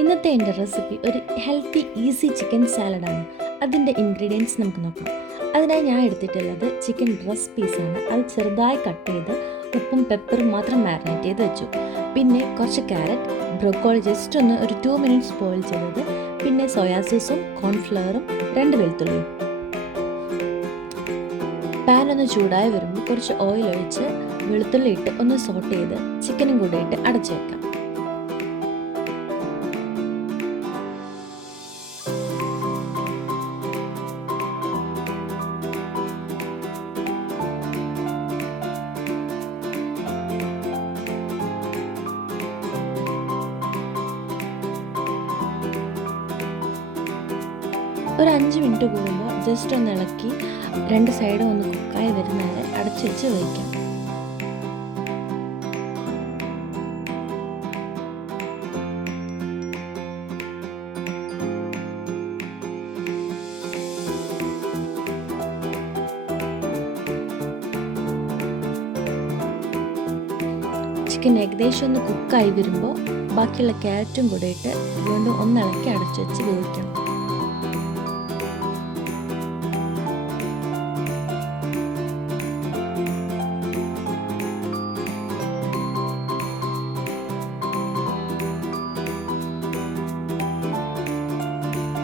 ഇന്നത്തെ എൻ്റെ റെസിപ്പി ഒരു ഹെൽത്തി ഈസി ചിക്കൻ സാലഡാണ്. അതിൻ്റെ ഇൻഗ്രീഡിയൻസ് നമുക്ക് നോക്കാം. അതിനായി ഞാൻ എടുത്തിട്ടുള്ളത് ചിക്കൻ ബ്രസ്റ്റ് പീസാണ്. അത് ചെറുതായി കട്ട് ചെയ്ത് ഉപ്പും പെപ്പറും മാത്രം മാരിനേറ്റ് ചെയ്ത് വെച്ചു. പിന്നെ കുറച്ച് ക്യാരറ്റ്, ബ്രൊക്കോളി ജസ്റ്റ് ഒന്ന് ഒരു 2 മിനിറ്റ്സ് ബോയിൽ ചെയ്തത്, പിന്നെ സോയാ സോസും കോൺഫ്ലവറും 2 വെളുത്തുള്ളിയും. പാൻ ഒന്ന് ചൂടായി വരുമ്പോൾ കുറച്ച് ഓയിൽ ഒഴിച്ച് വെളുത്തുള്ളി ഇട്ട് ഒന്ന് സോട്ട് ചെയ്ത് ചിക്കനും കൂടെ ഇട്ട് അടച്ചു വെക്കാം. ഒരു 5 മിനിറ്റ് കൂടുമ്പോൾ ജസ്റ്റ് ഒന്ന് ഇളക്കി 2 സൈഡും ഒന്ന് കുക്കായി വരുന്നവരെ അടച്ചു വെച്ച് വേവിക്കാം. ചിക്കൻ ഏകദേശം ഒന്ന് കുക്കായി വരുമ്പോൾ ബാക്കിയുള്ള ക്യാരറ്റും കൂടെ ഇട്ട് വീണ്ടും ഒന്ന് ഇളക്കി അടച്ചു വെച്ച് വേവിക്കാം.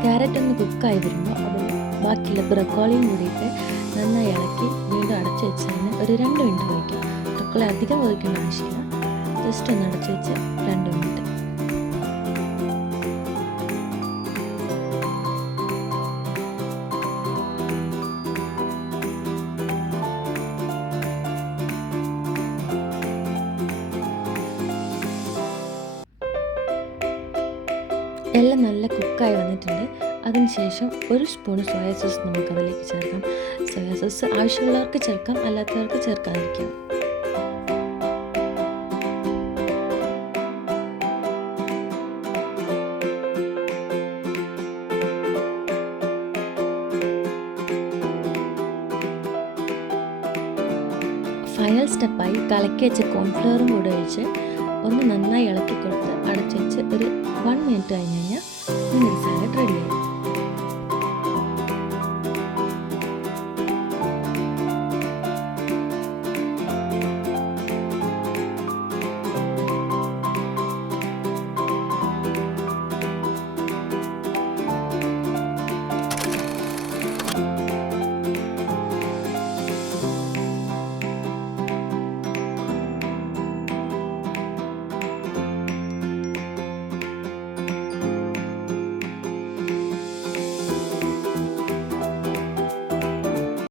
ക്യാരറ്റ് ഒന്ന് കുക്കായി വരുമ്പോൾ അതിൽ ബാക്കിയുള്ള ബ്രക്കോളിയും കൂടിയിട്ട് നന്നായി ഇളക്കി വീണ്ടും അടച്ചു വെച്ചതിന് ഒരു 2 മിനിറ്റ് വേവിക്കാം. ബ്രക്കോളി അധികം വേവിക്കേണ്ട ആവശ്യമില്ല, ജസ്റ്റ് ഒന്ന് അടച്ചു വെച്ച് 2 മിനിറ്റ്. എല്ലാം നല്ല കുക്കായി വന്നിട്ടുണ്ട്. അതിനുശേഷം 1 സ്പൂൺ സോയാ സോസ് നമുക്ക് അതിലേക്ക് ചേർക്കാം. സോയാ സോസ് ആവശ്യമുള്ളവർക്ക് ചേർക്കാം, അല്ലാത്തവർക്ക് ചേർക്കാതിരിക്കാം. ഫൈനൽ സ്റ്റെപ്പായി കലക്കി വെച്ച കോൺഫ്ലവറും കൂടെ ഒഴിച്ച് ഒന്ന് നന്നായി ഇളക്കി കൊടുത്ത് അടച്ചു വെച്ച് ഒരു 1 മിനിറ്റ് കഴിഞ്ഞ് കഴിഞ്ഞാൽ സാലഡ് റെഡിയായി.